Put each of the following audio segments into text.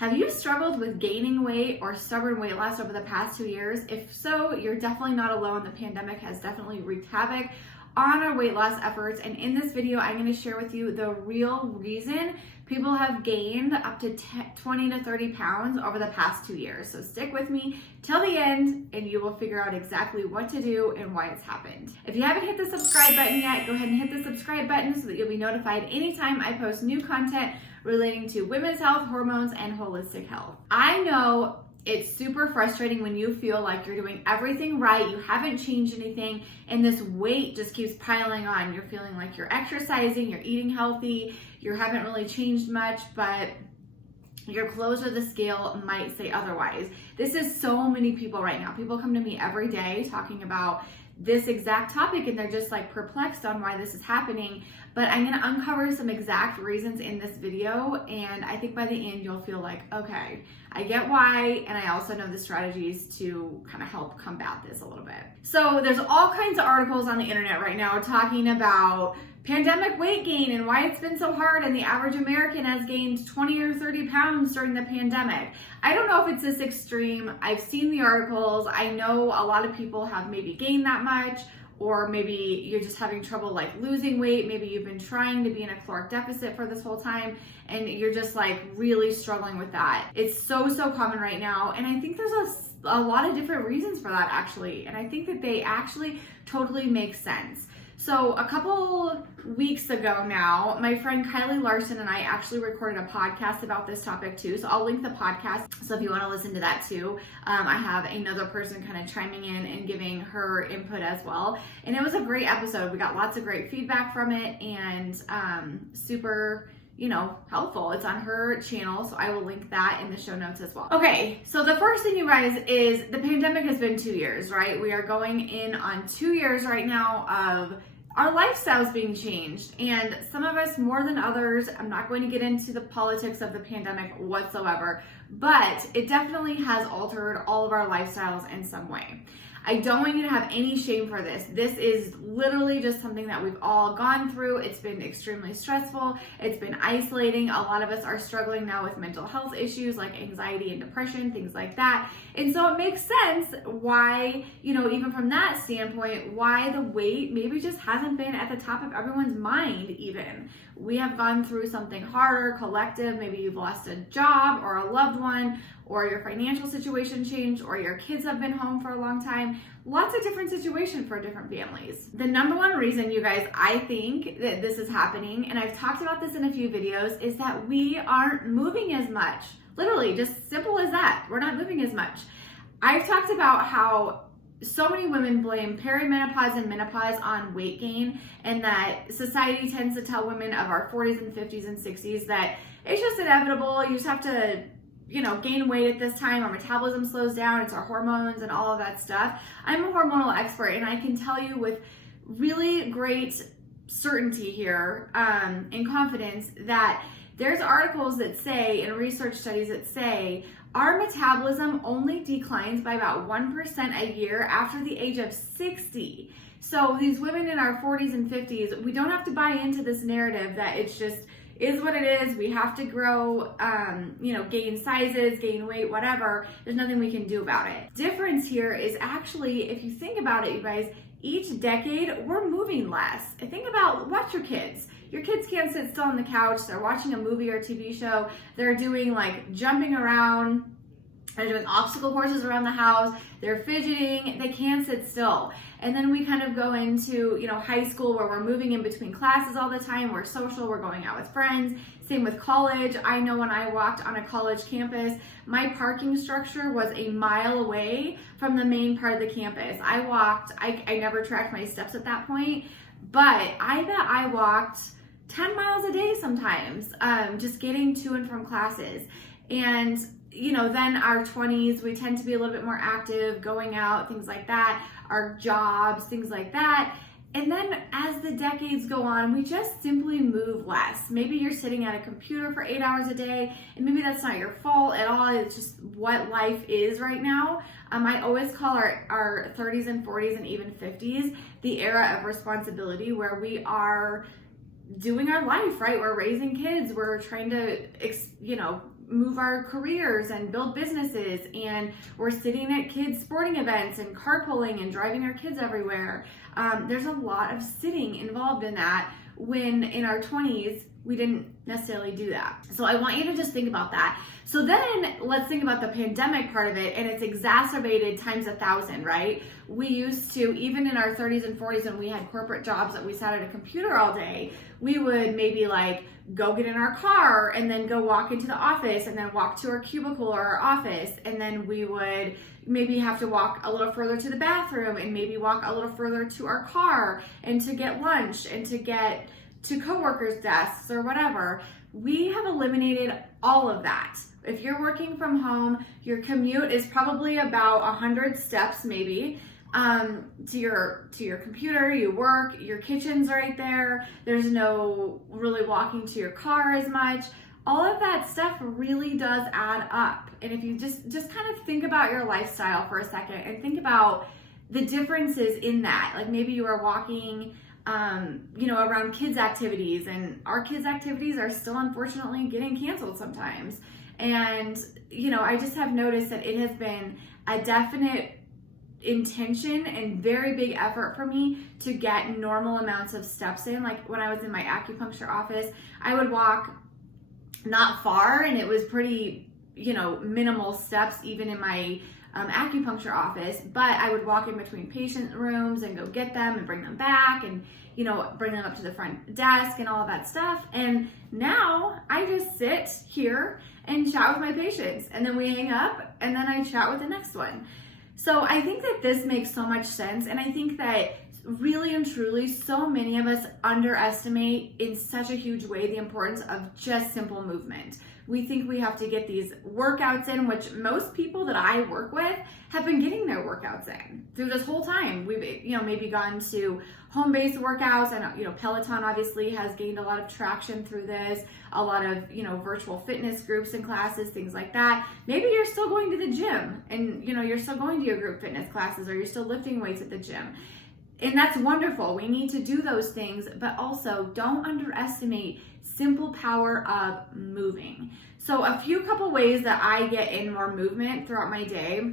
Have you struggled with gaining weight or stubborn weight loss over the past 2 years? If so, you're definitely not alone. The pandemic has definitely wreaked havoc on our weight loss efforts. And in this video, I'm going to share with you the real reason people have gained up to 20 to 30 pounds over the past 2 years. So stick with me till the end and you will figure out exactly what to do and why it's happened. If you haven't hit the subscribe button yet, go ahead and hit the subscribe button so that you'll be notified anytime I post new content relating to women's health, hormones, and holistic health. I know it's super frustrating when you feel like you're doing everything right, you haven't changed anything, and this weight just keeps piling on. You're feeling like you're exercising, you're eating healthy, you haven't really changed much, but your clothes or the scale might say otherwise. This is so many people right now. People come to me every day talking about this exact topic and they're just like perplexed on why this is happening. But I'm gonna uncover some exact reasons in this video, and I think by the end you'll feel like, okay, I get why, and I also know the strategies to kind of help combat this a little bit. So there's all kinds of articles on the internet right now talking about pandemic weight gain and why it's been so hard, and the average American has gained 20 or 30 pounds during the pandemic. I don't know if it's this extreme. I've seen the articles. I know a lot of people have maybe gained that much, or maybe you're just having trouble like losing weight. Maybe you've been trying to be in a caloric deficit for this whole time and you're just like really struggling with that. It's so common right now. And I think there's a lot of different reasons for that actually. And I think that they actually totally make sense. So a couple weeks ago now, my friend Kylie Larson and I actually recorded a podcast about this topic too. So I'll link the podcast. So if you want to listen to that too, I have another person kind of chiming in and giving her input as well. And it was a great episode. We got lots of great feedback from it and super, helpful. It's on her channel, so I will link that in the show notes as well. Okay, so the first thing, you guys, is the pandemic has been 2 years, right? We are going in on 2 years right now of our lifestyles being changed, and some of us more than others. I'm not going to get into the politics of the pandemic whatsoever, but it definitely has altered all of our lifestyles in some way. I don't want you to have any shame for this. This is literally just something that we've all gone through. It's been extremely stressful. It's been isolating. A lot of us are struggling now with mental health issues like anxiety and depression, things like that. And so it makes sense why, even from that standpoint, why the weight maybe just hasn't been at the top of everyone's mind even. We have gone through something harder, collective. Maybe you've lost a job or a loved one, or your financial situation changed, or your kids have been home for a long time. Lots of different situations for different families. The number one reason, you guys, I think that this is happening, and I've talked about this in a few videos, is that we aren't moving as much. Literally, just simple as that. We're not moving as much. I've talked about how so many women blame perimenopause and menopause on weight gain, and that society tends to tell women of our 40s and 50s and 60s that it's just inevitable. You just have to gain weight at this time. Our metabolism slows down. It's our hormones and all of that stuff. I'm a hormonal expert, and I can tell you with really great certainty here and confidence that there's articles that say, and research studies that say, our metabolism only declines by about 1% a year after the age of 60. So these women in our 40s and 50s, we don't have to buy into this narrative that it's just is what it is. We have to grow, gain sizes, gain weight, whatever. There's nothing we can do about it. Difference here is actually, if you think about it, you guys, each decade we're moving less. Think about, watch your kids. Your kids can't sit still on the couch. They're watching a movie or a TV show. They're doing like jumping around. They're doing obstacle courses around the house. They're fidgeting. They can't sit still. And then we kind of go into, high school where we're moving in between classes all the time. We're social. We're going out with friends. Same with college. I know when I walked on a college campus, my parking structure was a mile away from the main part of the campus. I never tracked my steps at that point, but I bet I walked 10 miles a day sometimes, just getting to and from classes. And then our 20s, we tend to be a little bit more active, going out, things like that, our jobs, things like that. And then as the decades go on, we just simply move less. Maybe you're sitting at a computer for 8 hours a day, and maybe that's not your fault at all. It's just what life is right now. I always call our 30s and 40s and even 50s the era of responsibility, where we are doing our life, right? We're raising kids. We're trying to, move our careers and build businesses, and we're sitting at kids' sporting events and carpooling and driving our kids everywhere. There's a lot of sitting involved in that, when in our 20s, we didn't necessarily do that. So I want you to just think about that. So then let's think about the pandemic part of it, and it's exacerbated times 1,000, right? We used to, even in our 30s and 40s, when we had corporate jobs that we sat at a computer all day, we would maybe like go get in our car and then go walk into the office and then walk to our cubicle or our office. And then we would maybe have to walk a little further to the bathroom and maybe walk a little further to our car and to get lunch and to get to coworkers' desks or whatever. We have eliminated all of that. If you're working from home, your commute is probably about 100 steps maybe to your computer. You work, your kitchen's right there. There's no really walking to your car as much. All of that stuff really does add up. And if you just kind of think about your lifestyle for a second and think about the differences in that, like maybe you are walking around kids' activities, and our kids' activities are still unfortunately getting canceled sometimes. And, I just have noticed that it has been a definite intention and very big effort for me to get normal amounts of steps in. Like when I was in my acupuncture office, I would walk not far, and it was pretty, minimal steps even in my acupuncture office, but I would walk in between patient rooms and go get them and bring them back and, bring them up to the front desk and all of that stuff. And now I just sit here and chat with my patients, and then we hang up, and then I chat with the next one. So I think that this makes so much sense. And I think that really and truly, so many of us underestimate in such a huge way the importance of just simple movement. We think we have to get these workouts in, which most people that I work with have been getting their workouts in through this whole time. We've, maybe gone to home-based workouts, and, Peloton obviously has gained a lot of traction through this, a lot of, virtual fitness groups and classes, things like that. Maybe you're still going to the gym and, you're still going to your group fitness classes, or you're still lifting weights at the gym. And that's wonderful. We need to do those things, but also don't underestimate simple power of moving. So a couple ways that I get in more movement throughout my day.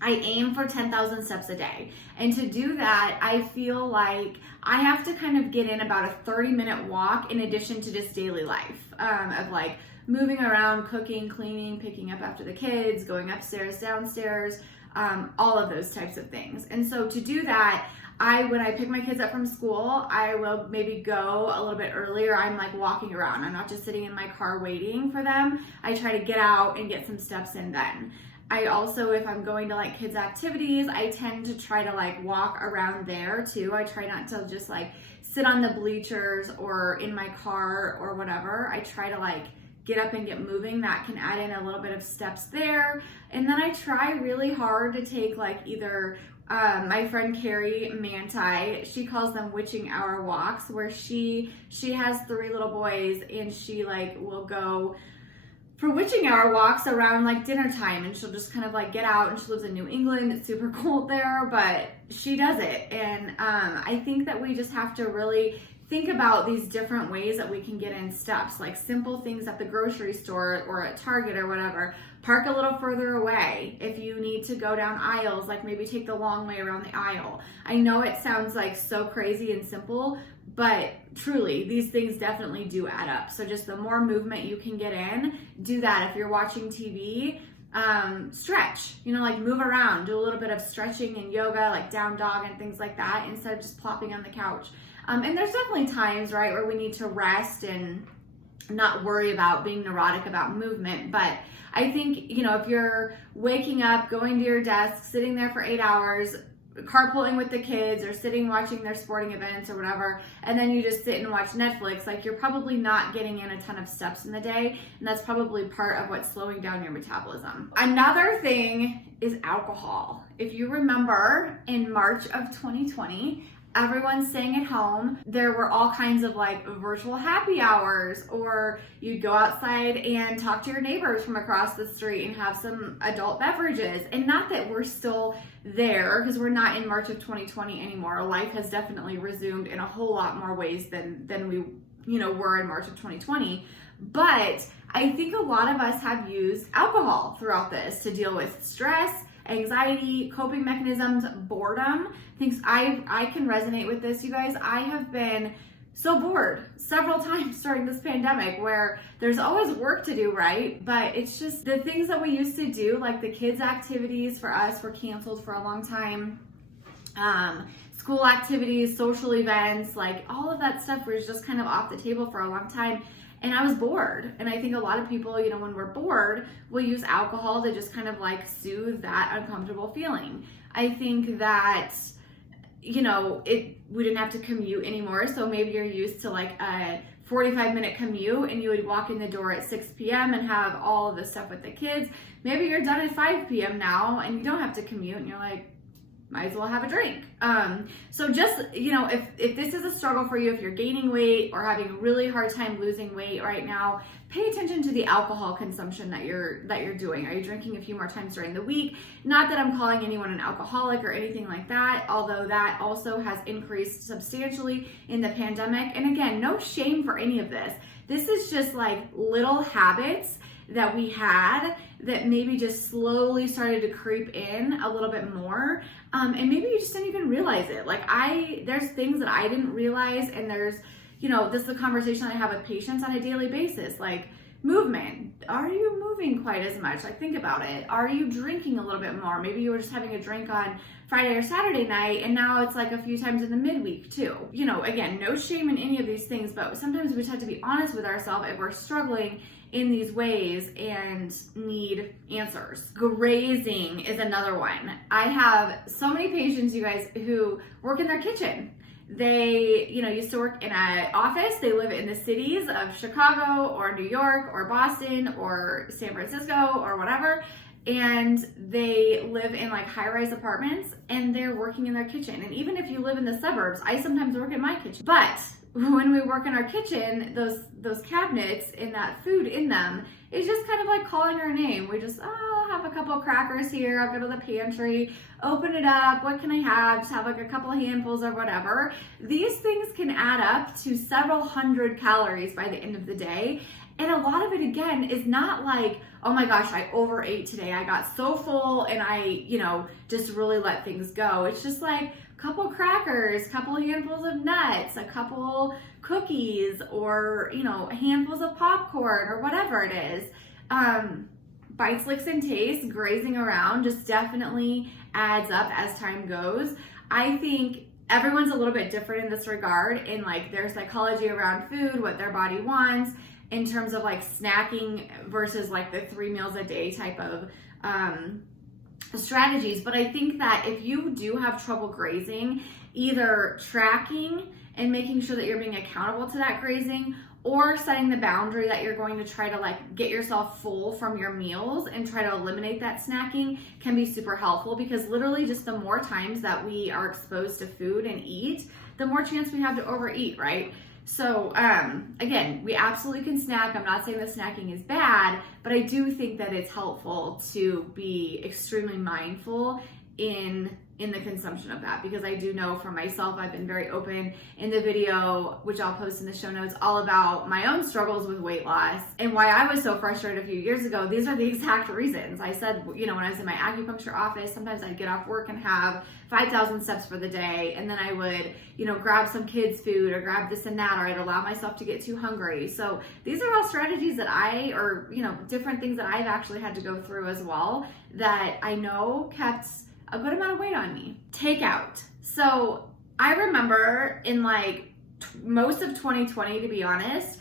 I aim for 10,000 steps a day. And to do that, I feel like I have to kind of get in about a 30-minute walk in addition to just daily life of like moving around, cooking, cleaning, picking up after the kids, going upstairs, downstairs, all of those types of things. And so to do that, when I pick my kids up from school, I will maybe go a little bit earlier. I'm like walking around. I'm not just sitting in my car waiting for them. I try to get out and get some steps in then. I also, if I'm going to like kids' activities, I tend to try to like walk around there too. I try not to just like sit on the bleachers or in my car or whatever. I try to like get up and get moving. That can add in a little bit of steps there. And then I try really hard to take like either my friend Carrie Manti, she calls them witching hour walks, where she has 3 little boys, and she like will go for witching hour walks around like dinner time, and she'll just kind of like get out, and she lives in New England. It's super cold there, but she does it. And I think that we just have to really think about these different ways that we can get in steps, like simple things at the grocery store or at Target or whatever. Park a little further away. If you need to go down aisles, like maybe take the long way around the aisle. I know it sounds like so crazy and simple, but truly, these things definitely do add up. So just the more movement you can get in, do that. If you're watching TV, stretch, like move around, do a little bit of stretching and yoga, like down dog and things like that, instead of just plopping on the couch. And there's definitely times, right, where we need to rest and not worry about being neurotic about movement. But I think, if you're waking up, going to your desk, sitting there for 8 hours, carpooling with the kids or sitting watching their sporting events or whatever, and then you just sit and watch Netflix, like you're probably not getting in a ton of steps in the day, and that's probably part of what's slowing down your metabolism. Another thing is alcohol. If you remember, in March of 2020, everyone's staying at home. There were all kinds of like virtual happy hours, or you'd go outside and talk to your neighbors from across the street and have some adult beverages. And not that we're still there, because we're not in March of 2020 anymore. Life has definitely resumed in a whole lot more ways than we were in March of 2020. But I think a lot of us have used alcohol throughout this to deal with stress, anxiety, coping mechanisms, boredom. Things I can resonate with this, you guys. I have been so bored several times during this pandemic where there's always work to do, right? But it's just the things that we used to do, like the kids' activities for us were canceled for a long time. School activities, social events, like all of that stuff was just kind of off the table for a long time. And I was bored. And I think a lot of people, you know, when we're bored, will use alcohol to just kind of like soothe that uncomfortable feeling. I think that, you know, we didn't have to commute anymore. So maybe you're used to like a 45-minute commute and you would walk in the door at 6 p.m. and have all of this stuff with the kids. Maybe you're done at 5 p.m. now and you don't have to commute and you're like, might as well have a drink. So just, you know, if this is a struggle for you, if you're gaining weight or having a really hard time losing weight right now, pay attention to the alcohol consumption that you're doing. Are you drinking a few more times during the week? Not that I'm calling anyone an alcoholic or anything like that, although that also has increased substantially in the pandemic. And again, no shame for any of this. This is just like little habits that we had that maybe just slowly started to creep in a little bit more. And maybe you just didn't even realize it. Like there's things that I didn't realize, and there's, you know, this is a conversation I have with patients on a daily basis, like movement. Are you moving quite as much? Like think about it. Are you drinking a little bit more? Maybe you were just having a drink on Friday or Saturday night, and now it's like a few times in the midweek too. You know, again, no shame in any of these things, but sometimes we just have to be honest with ourselves if we're struggling in these ways and need answers. Grazing is another one. I have so many patients, you guys, who work in their kitchen. They, you know, used to work in an office. They live in the cities of Chicago or New York or Boston or San Francisco or whatever. And they live in like high-rise apartments and they're working in their kitchen. And even if you live in the suburbs, I sometimes work in my kitchen. But when we work in our kitchen, those cabinets and that food in them is just kind of like calling our name. We just, I'll have a couple of crackers here. I'll go to the pantry, open it up. What can I have? Just have like a couple of handfuls or whatever. These things can add up to several hundred calories by the end of the day. And a lot of it, again, is not like, oh my gosh, I overate today. I got so full and I, you know, just really let things go. It's just like a couple crackers, couple handfuls of nuts, a couple cookies, or, you know, handfuls of popcorn or whatever it is. Bites, licks, and tastes, grazing around just definitely adds up as time goes. I think everyone's a little bit different in this regard in like their psychology around food, what their body wants, in terms of like snacking versus like the 3 meals a day type of strategies. But I think that if you do have trouble grazing, either tracking and making sure that you're being accountable to that grazing, or setting the boundary that you're going to try to like get yourself full from your meals and try to eliminate that snacking can be super helpful, because literally just the more times that we are exposed to food and eat, the more chance we have to overeat, right? So again, we absolutely can snack. I'm not saying that snacking is bad, but I do think that it's helpful to be extremely mindful in the consumption of that, because I do know for myself, I've been very open in the video, which I'll post in the show notes, all about my own struggles with weight loss and why I was so frustrated a few years ago. These are the exact reasons. I said, you know, when I was in my acupuncture office, sometimes I'd get off work and have 5,000 steps for the day, and then I would, you know, grab some kids' food or grab this and that, or I'd allow myself to get too hungry. So these are all strategies that different things that I've actually had to go through as well, that I know kept a good amount of weight on me. Takeout. So I remember in like most of 2020, to be honest,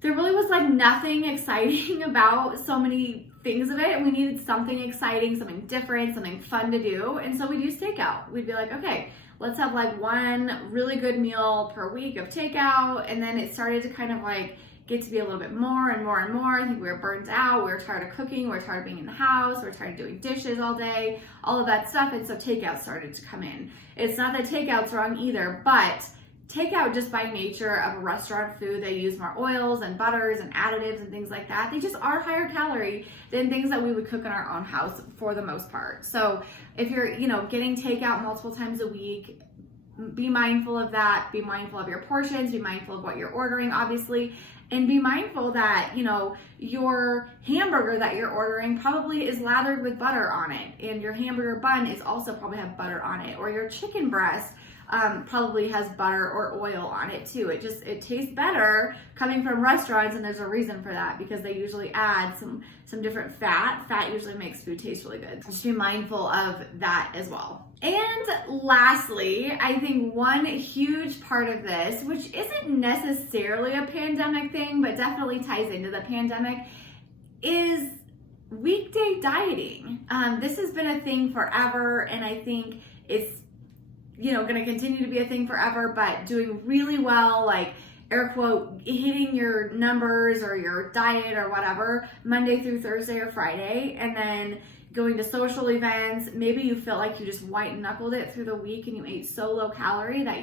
there really was like nothing exciting about so many things of it, and we needed something exciting, something different, something fun to do. And so we'd use takeout. We'd be like, okay, let's have like one really good meal per week of takeout. And then it started to kind of like get to be a little bit more and more and more. I think we were burnt out. We were tired of cooking. We were tired of being in the house. We were tired of doing dishes all day, all of that stuff. And so takeout started to come in. It's not that takeout's wrong either, but takeout, just by nature of a restaurant food, they use more oils and butters and additives and things like that. They just are higher calorie than things that we would cook in our own house for the most part. So if you're, you know, getting takeout multiple times a week, be mindful of that. Be mindful of your portions, be mindful of what you're ordering, obviously, and be mindful that, you know, your hamburger that you're ordering probably is lathered with butter on it, and your hamburger bun is also probably have butter on it, or your chicken breast probably has butter or oil on it too. It tastes better coming from restaurants, and there's a reason for that, because they usually add some different fat. Fat usually makes food taste really good. Just be mindful of that as well. And lastly, I think one huge part of this, which isn't necessarily a pandemic thing, but definitely ties into the pandemic, is weekday dieting. This has been a thing forever, and I think it's, you know, going to continue to be a thing forever, but doing really well, like air quote, hitting your numbers or your diet or whatever, Monday through Thursday or Friday, and then going to social events. Maybe you feel like you just white knuckled it through the week and you ate so low calorie that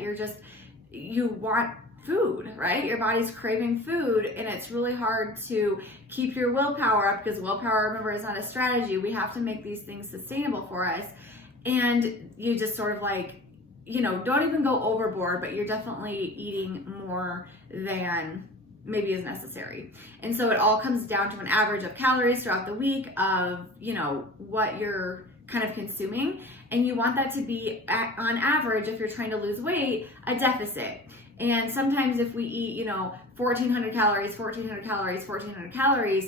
you want food, right? Your body's craving food, and it's really hard to keep your willpower up, because willpower, remember, is not a strategy. We have to make these things sustainable for us. And you just sort of like, you know, don't even go overboard, but you're definitely eating more than maybe is necessary. And so it all comes down to an average of calories throughout the week of, you know, what you're kind of consuming. And you want that to be, on average, if you're trying to lose weight, a deficit. And sometimes if we eat, you know, 1,400 calories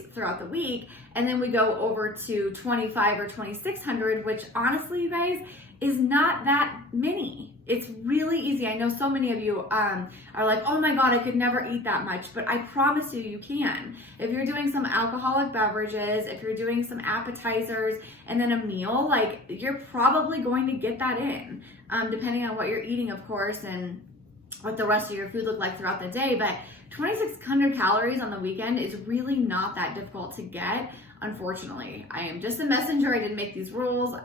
throughout the week, and then we go over to 2,500 or 2,600, which honestly, you guys, is not that many. It's really easy. I know so many of you are like, oh my God, I could never eat that much, but I promise you, you can. If you're doing some alcoholic beverages, if you're doing some appetizers and then a meal, like, you're probably going to get that in, depending on what you're eating, of course, and what the rest of your food look like throughout the day. But 2,600 calories on the weekend is really not that difficult to get, unfortunately. I am just a messenger. I didn't make these rules.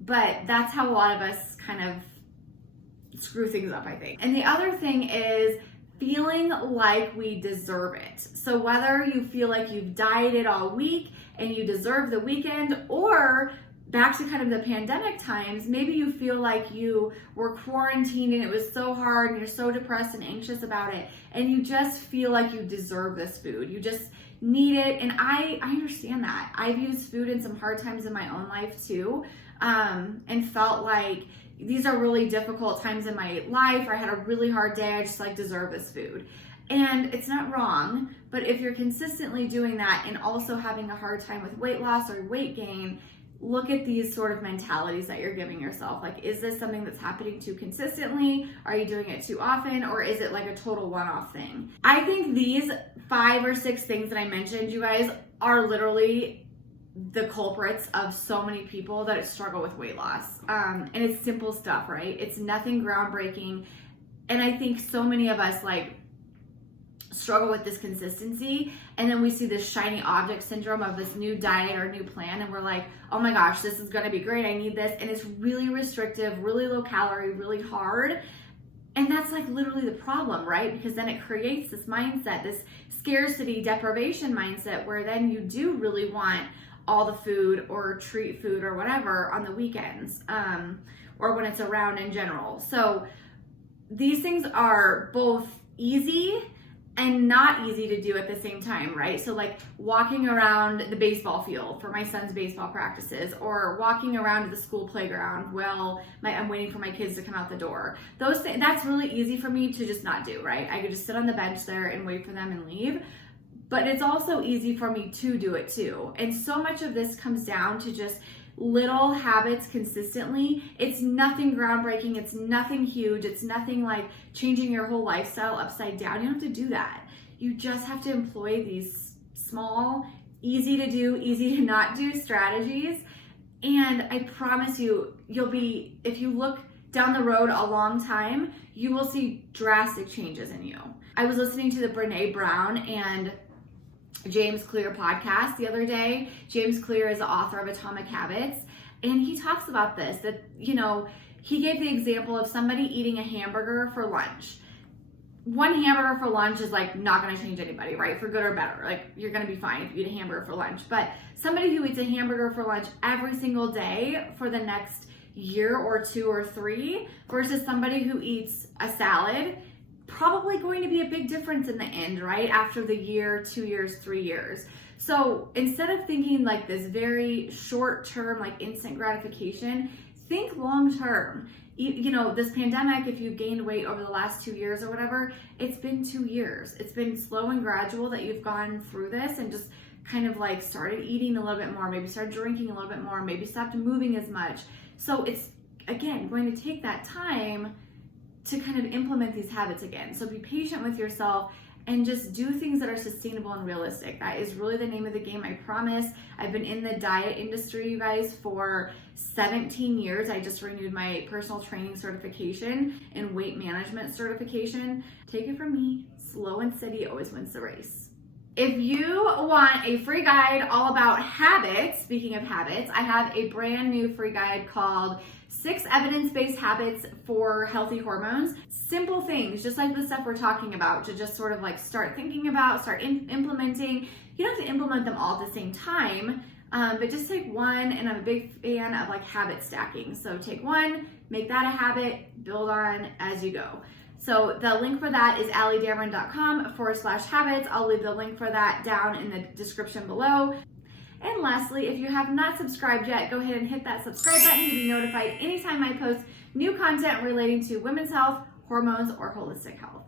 But that's how a lot of us kind of screw things up, I think. And the other thing is feeling like we deserve it. So whether you feel like you've dieted all week and you deserve the weekend, or back to kind of the pandemic times, maybe you feel like you were quarantined and it was so hard and you're so depressed and anxious about it, and you just feel like you deserve this food. You just need it. And I understand that. I've used food in some hard times in my own life too. And felt like these are really difficult times in my life, or I had a really hard day, I just like deserve this food. And it's not wrong, but if you're consistently doing that and also having a hard time with weight loss or weight gain, look at these sort of mentalities that you're giving yourself. Like, is this something that's happening too consistently? Are you doing it too often? Or is it like a total one-off thing? I think these 5 or 6 things that I mentioned, you guys, are literally the culprits of so many people that struggle with weight loss. And it's simple stuff, right? It's nothing groundbreaking. And I think so many of us like struggle with this consistency, and then we see this shiny object syndrome of this new diet or new plan, and we're like, oh my gosh, this is gonna be great, I need this. And it's really restrictive, really low calorie, really hard. And that's like literally the problem, right? Because then it creates this mindset, this scarcity deprivation mindset, where then you do really want all the food or treat food or whatever on the weekends, or when it's around in general. So these things are both easy and not easy to do at the same time, right? So like walking around the baseball field for my son's baseball practices, or walking around the school playground while I'm waiting for my kids to come out the door. Those things, that's really easy for me to just not do, right? I could just sit on the bench there and wait for them and leave. But it's also easy for me to do it too. And so much of this comes down to just little habits consistently. It's nothing groundbreaking. It's nothing huge. It's nothing like changing your whole lifestyle upside down. You don't have to do that. You just have to employ these small, easy to do, easy to not do strategies. And I promise you, if you look down the road a long time, you will see drastic changes in you. I was listening to the Brene Brown and James Clear podcast the other day. James Clear is the author of Atomic Habits, and he talks about this, that, you know, he gave the example of somebody eating a hamburger for lunch. One hamburger for lunch is like not going to change anybody, right? For good or better. Like, you're going to be fine if you eat a hamburger for lunch. But somebody who eats a hamburger for lunch every single day for the next year or 2 or 3 versus somebody who eats a salad, probably going to be a big difference in the end, right? After the year, 2 years, 3 years. So instead of thinking like this very short term, like instant gratification, think long term. You know, this pandemic, if you've gained weight over the last 2 years or whatever, it's been 2 years. It's been slow and gradual that you've gone through this and just kind of like started eating a little bit more, maybe started drinking a little bit more, maybe stopped moving as much. So it's, again, going to take that time to kind of implement these habits again. So be patient with yourself and just do things that are sustainable and realistic. That is really the name of the game, I promise. I've been in the diet industry, you guys, for 17 years. I just renewed my personal training certification and weight management certification. Take it from me, slow and steady always wins the race. If you want a free guide all about habits, speaking of habits, I have a brand new free guide called 6 Evidence-Based Habits for Healthy Hormones. Simple things, just like the stuff we're talking about, to just sort of like start thinking about, start implementing. You don't have to implement them all at the same time, but just take one, and I'm a big fan of like habit stacking. So take one, make that a habit, build on as you go. So the link for that is alliedamron.com/habits. I'll leave the link for that down in the description below. And lastly, if you have not subscribed yet, go ahead and hit that subscribe button to be notified anytime I post new content relating to women's health, hormones, or holistic health.